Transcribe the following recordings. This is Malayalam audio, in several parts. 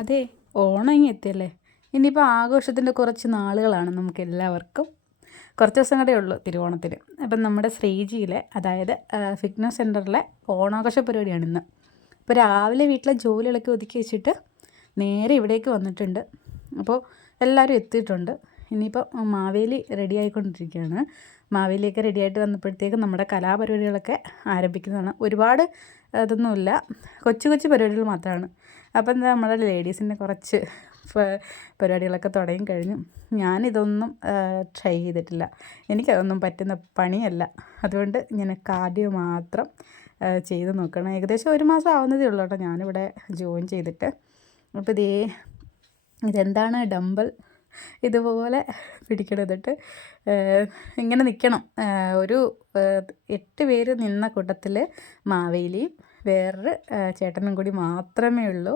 അതെ, ഓണം ഇങ്ങ് എത്തിയല്ലേ. ഇനിയിപ്പോൾ ആഘോഷത്തിൻ്റെ കുറച്ച് നാളുകളാണ് നമുക്ക് എല്ലാവർക്കും. കുറച്ച് ദിവസം കൂടെ ഉള്ളൂ തിരുവോണത്തിന്. അപ്പം നമ്മുടെ ശ്രീജിയിലെ, അതായത് ഫിറ്റ്നസ് സെൻറ്ററിലെ ഓണാഘോഷ പരിപാടിയാണ് ഇന്ന്. ഇപ്പോൾ രാവിലെ വീട്ടിലെ ജോലികളൊക്കെ ഒതുക്കി വെച്ചിട്ട് നേരെ ഇവിടേക്ക് വന്നിട്ടുണ്ട്. അപ്പോൾ എല്ലാവരും എത്തിയിട്ടുണ്ട്. ഇനിയിപ്പോൾ മാവേലി റെഡി ആയിക്കൊണ്ടിരിക്കുകയാണ്. മാവേലിയൊക്കെ റെഡിയായിട്ട് വന്നപ്പോഴത്തേക്കും നമ്മുടെ കലാപരിപാടികളൊക്കെ ആരംഭിക്കുന്നതാണ്. ഒരുപാട് ഇതൊന്നുമില്ല, കൊച്ചു കൊച്ചു പരിപാടികൾ മാത്രമാണ്. അപ്പം എന്താ, നമ്മുടെ ലേഡീസിൻ്റെ കുറച്ച് പരിപാടികളൊക്കെ തുടങ്ങി കഴിഞ്ഞു. ഞാനിതൊന്നും ട്രൈ ചെയ്തിട്ടില്ല, എനിക്കതൊന്നും പറ്റുന്ന പണിയല്ല. അതുകൊണ്ട് ഇങ്ങനെ കാർഡിയോ മാത്രം ചെയ്ത് നോക്കണം. ഏകദേശം 1 മാസം ആവുന്നതേ ഉള്ളൂ കേട്ടോ ഞാനിവിടെ ജോയിൻ ചെയ്തിട്ട്. അപ്പോൾ ഇതെന്താണ്, ഡംബൽ ഇതുപോലെ പിടിക്കണം. എന്നിട്ട് ഇങ്ങനെ നിൽക്കണം. ഒരു 8 പേര് നിന്ന കൂട്ടത്തിൽ മാവേലിയും വേറൊരു ചേട്ടനും കൂടി മാത്രമേ ഉള്ളൂ.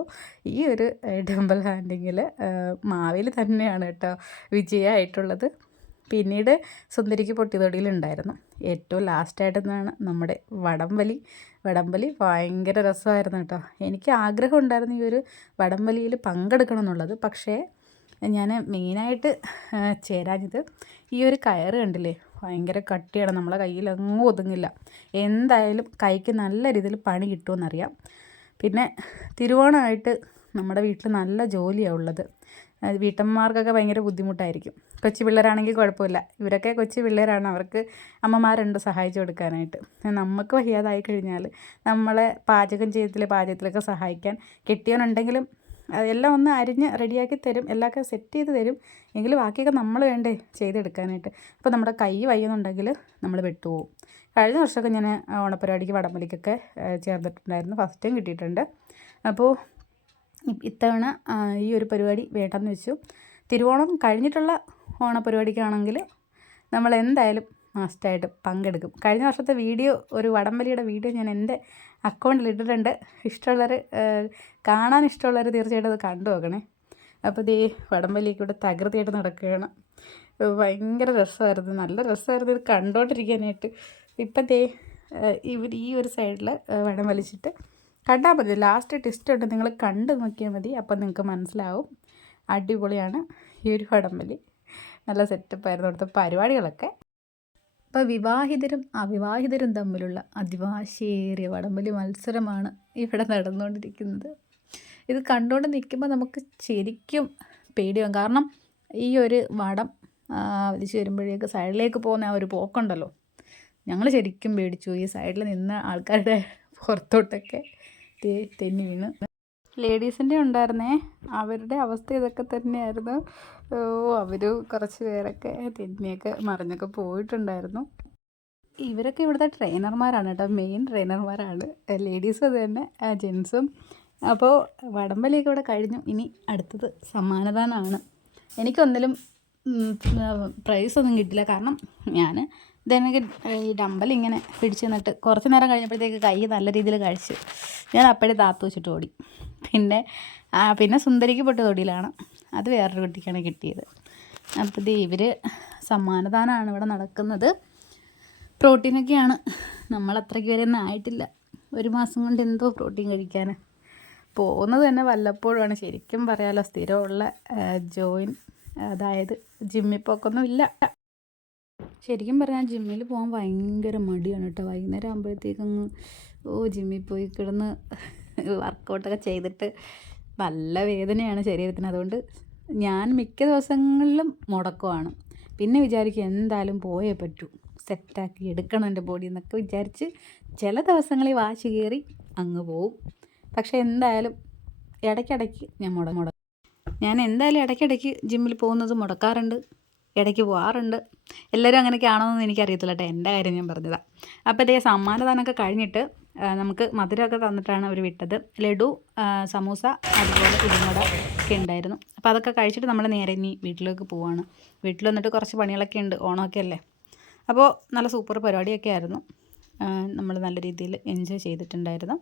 ഈ ഒരു ഡംബൽ ഹാൻഡിങ്ങിൽ മാവേലി തന്നെയാണ് കേട്ടോ വിജയമായിട്ടുള്ളത്. പിന്നീട് സുന്ദരിക്ക് പൊട്ടിത്തൊടിയിലുണ്ടായിരുന്നു. ഏറ്റവും ലാസ്റ്റായിട്ടെന്നാണ് നമ്മുടെ വടംവലി ഭയങ്കര രസമായിരുന്നു കേട്ടോ. എനിക്ക് ആഗ്രഹം ഉണ്ടായിരുന്നു ഈ ഒരു വടംവലിയിൽ പങ്കെടുക്കണം എന്നുള്ളത്. പക്ഷേ ഞാൻ മെയിനായിട്ട് ചേരാഞ്ഞത് ഈ ഒരു കയറ് കണ്ടില്ലേ, ഭയങ്കര കട്ടിയാണ്, നമ്മളെ കയ്യിലൊന്നും ഒതുങ്ങില്ല. എന്തായാലും കൈക്ക് നല്ല രീതിയിൽ പണി കിട്ടുമെന്നറിയാം. പിന്നെ തിരുവോണമായിട്ട് നമ്മുടെ വീട്ടിൽ നല്ല ജോലിയാണ് ഉള്ളത്. വീട്ടമ്മമാർക്കൊക്കെ ഭയങ്കര ബുദ്ധിമുട്ടായിരിക്കും. കൊച്ചു പിള്ളേരാണെങ്കിൽ കുഴപ്പമില്ല, ഇവരൊക്കെ കൊച്ചു പിള്ളേരാണ്, അവർക്ക് അമ്മമാരുണ്ട് സഹായിച്ചു കൊടുക്കാനായിട്ട്. നമുക്ക് വയ്യാതായി കഴിഞ്ഞാൽ നമ്മളെ പാചകത്തിലൊക്കെ സഹായിക്കാൻ കെട്ടിയവനുണ്ടെങ്കിലും എല്ലാം ഒന്ന് അരിഞ്ഞ് റെഡിയാക്കി തരും, എല്ലാമൊക്കെ സെറ്റ് ചെയ്ത് തരും. എങ്കിലും ബാക്കിയൊക്കെ നമ്മൾ വേണ്ടേ ചെയ്തെടുക്കാനായിട്ട്. അപ്പോൾ നമ്മുടെ കൈ വയ്യുന്നുണ്ടെങ്കിൽ നമ്മൾ വിട്ടുപോകും. കഴിഞ്ഞ വർഷമൊക്കെ ഞാൻ ഓണപ്പരിപാടിക്ക് വടംവലിക്കൊക്കെ ചേർന്നിട്ടുണ്ടായിരുന്നു, ഫസ്റ്റും കിട്ടിയിട്ടുണ്ട്. അപ്പോൾ ഇത്തവണ ഈ ഒരു പരിപാടി വേണ്ടെന്ന് വെച്ചു. തിരുവോണം കഴിഞ്ഞിട്ടുള്ള ഓണപ്പരിപാടിക്കാണെങ്കിൽ നമ്മൾ എന്തായാലും മസ്റ്റായിട്ട് പങ്കെടുക്കും. കഴിഞ്ഞ വർഷത്തെ വീഡിയോ, ഒരു വടംവലിയുടെ വീഡിയോ ഞാൻ എൻ്റെ അക്കൗണ്ടിൽ ഇട്ടിട്ടുണ്ട്. കാണാൻ ഇഷ്ടമുള്ളവർ തീർച്ചയായിട്ടും അത് കണ്ടു നോക്കണേ. അപ്പോൾ വടംവലിയൊക്കെ ഇവിടെ തകൃതിയായിട്ട് നടക്കുകയാണ്. ഭയങ്കര രസമായിരുന്നു, നല്ല രസമായിരുന്നു ഇത് കണ്ടോണ്ടിരിക്കാനായിട്ട്. ഇപ്പം ഇവർ ഈ ഒരു സൈഡിൽ വടം വലിച്ചിട്ട് കണ്ടാൽ മതി, ലാസ്റ്റ് ടെസ്റ്റ് ഉണ്ട്, നിങ്ങൾ കണ്ടു നോക്കിയാൽ മതി. അപ്പം നിങ്ങൾക്ക് മനസ്സിലാവും. അടിപൊളിയാണ് ഈ ഒരു വടംവലി, നല്ല സെറ്റപ്പായിരുന്നു അവിടുത്തെ പരിപാടികളൊക്കെ. അപ്പോൾ വിവാഹിതരും അവിവാഹിതരും തമ്മിലുള്ള അതിവാശിയേറിയ വടംവലി മത്സരമാണ് ഇവിടെ നടന്നുകൊണ്ടിരിക്കുന്നത്. ഇത് കണ്ടുകൊണ്ട് നിൽക്കുമ്പോൾ നമുക്ക് ശരിക്കും പേടിയാകും. കാരണം ഈ ഒരു വടം വലിച്ചു വരുമ്പോഴേക്ക് സൈഡിലേക്ക് പോകുന്ന ആ ഒരു പോക്കുണ്ടല്ലോ, ഞങ്ങൾ ശരിക്കും പേടിച്ചു. ഈ സൈഡിൽ നിന്ന ആൾക്കാരുടെ പുറത്തോട്ടൊക്കെ തെന്നി വീണ്. ലേഡീസിൻ്റെ ഉണ്ടായിരുന്നേ, അവരുടെ അവസ്ഥ ഇതൊക്കെ തന്നെയായിരുന്നു. അവർ കുറച്ച് പേരൊക്കെ തെന്നിയൊക്കെ മറിഞ്ഞൊക്കെ പോയിട്ടുണ്ടായിരുന്നു. ഇവരൊക്കെ ഇവിടുത്തെ ട്രെയിനർമാരാണ് കേട്ടോ, മെയിൻ ട്രെയിനർമാരാണ്. ലേഡീസും അത് തന്നെ, ജെൻസും. അപ്പോൾ വടംവലിയൊക്കെ ഇവിടെ കഴിഞ്ഞു. ഇനി അടുത്തത് സമ്മാനദാനമാണ്. എനിക്കൊന്നിലും പ്രൈസൊന്നും കിട്ടില്ല. കാരണം ഞാൻ ഇതെനിക്ക് ഈ ഡമ്പലിങ്ങനെ പിടിച്ച് നിന്നിട്ട് കുറച്ച് നേരം കഴിഞ്ഞപ്പോഴത്തേക്ക് കൈ നല്ല രീതിയിൽ കഴിച്ച് ഞാൻ അപ്പോഴേ താത്തു വെച്ചിട്ട് ഓടി. പിന്നെ സുന്ദരിക്ക് പൊട്ടിത്തൊടിയിലാണ്, അത് വേറൊരു കുട്ടിക്കാണ് കിട്ടിയത്. അപ്പോൾ ഇവർ സമ്മാനദാനമാണ് ഇവിടെ നടക്കുന്നത്. പ്രോട്ടീനൊക്കെയാണ്, നമ്മൾ അത്രയ്ക്ക് വരെ ഒന്നും ആയിട്ടില്ല. 1 മാസം കൊണ്ട് എന്തോ പ്രോട്ടീൻ കഴിക്കാൻ പോകുന്നത് തന്നെ വല്ലപ്പോഴുമാണ്. ശരിക്കും പറയാലോ, സ്ഥിരമുള്ള അതായത് ജിമ്മിൽ പോക്കൊന്നും ഇല്ല. ശരിക്കും പറഞ്ഞാൽ ജിമ്മിൽ പോകാൻ ഭയങ്കര മടിയാണ് കേട്ടോ. വൈകുന്നേരം ആകുമ്പോഴത്തേക്കങ്ങ് ജിമ്മിൽ പോയി കിടന്ന് വർക്കൗട്ടൊക്കെ ചെയ്തിട്ട് നല്ല വേദനയാണ് ശരീരത്തിന്. അതുകൊണ്ട് ഞാൻ മിക്ക ദിവസങ്ങളിലും മുടക്കമാണ്. പിന്നെ വിചാരിക്കും എന്തായാലും പോയേ പറ്റൂ, സെറ്റാക്കി എടുക്കണം എൻ്റെ ബോഡി എന്നൊക്കെ വിചാരിച്ച് ചില ദിവസങ്ങളിൽ വാശി കയറി അങ്ങ് പോവും. പക്ഷേ എന്തായാലും ഇടയ്ക്കിടയ്ക്ക് ഞാൻ എന്തായാലും ഇടയ്ക്കിടയ്ക്ക് ജിമ്മിൽ പോകുന്നത് മുടക്കാറുണ്ട്, ഇടയ്ക്ക് പോകാറുണ്ട്. എല്ലാവരും അങ്ങനെയൊക്കെ ആണോയെന്ന് എനിക്കറിയത്തില്ല കേട്ടോ, എൻ്റെ കാര്യം ഞാൻ പറഞ്ഞതാണ്. അപ്പോൾ സമ്മാനദാനമൊക്കെ കഴിഞ്ഞിട്ട് നമുക്ക് മധുരമൊക്കെ തന്നിട്ടാണ് അവർ വിട്ടത്. ലഡു, സമൂസ, അതുപോലെ ഉഴുന്നട ഒക്കെ ഉണ്ടായിരുന്നു. അപ്പോൾ അതൊക്കെ കഴിച്ചിട്ട് നമ്മൾ നേരെ ഇനി വീട്ടിലേക്ക് പോവുകയാണ്. വീട്ടിൽ വന്നിട്ട് കുറച്ച് പണികളൊക്കെ ഉണ്ട്, ഓണമൊക്കെ അല്ലേ. അപ്പോൾ നല്ല സൂപ്പർ പരിപാടിയൊക്കെ ആയിരുന്നു. നമ്മൾ നല്ല രീതിയിൽ എൻജോയ് ചെയ്തിട്ടുണ്ടായിരുന്നു.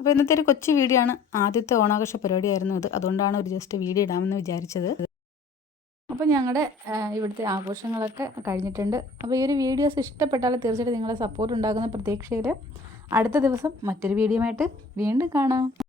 അപ്പോൾ ഇന്നത്തെ ഒരു കൊച്ചു വീഡിയോ ആണ്. ആദ്യത്തെ ഓണാഘോഷ പരിപാടിയായിരുന്നു ഇത്. അതുകൊണ്ടാണ് ഒരു ജസ്റ്റ് വീഡിയോ ഇടാമെന്ന് വിചാരിച്ചത്. അപ്പോൾ ഞങ്ങളുടെ ഇവിടുത്തെ ആഘോഷങ്ങളൊക്കെ കഴിഞ്ഞിട്ടുണ്ട്. അപ്പോൾ ഈ ഒരു വീഡിയോസ് ഇഷ്ടപ്പെട്ടാൽ തീർച്ചയായിട്ടും നിങ്ങളെ സപ്പോർട്ട് ഉണ്ടാകുന്ന പ്രതീക്ഷയിൽ അടുത്ത ദിവസം മറ്റൊരു വീഡിയോയുമായിട്ട് വീണ്ടും കാണാം.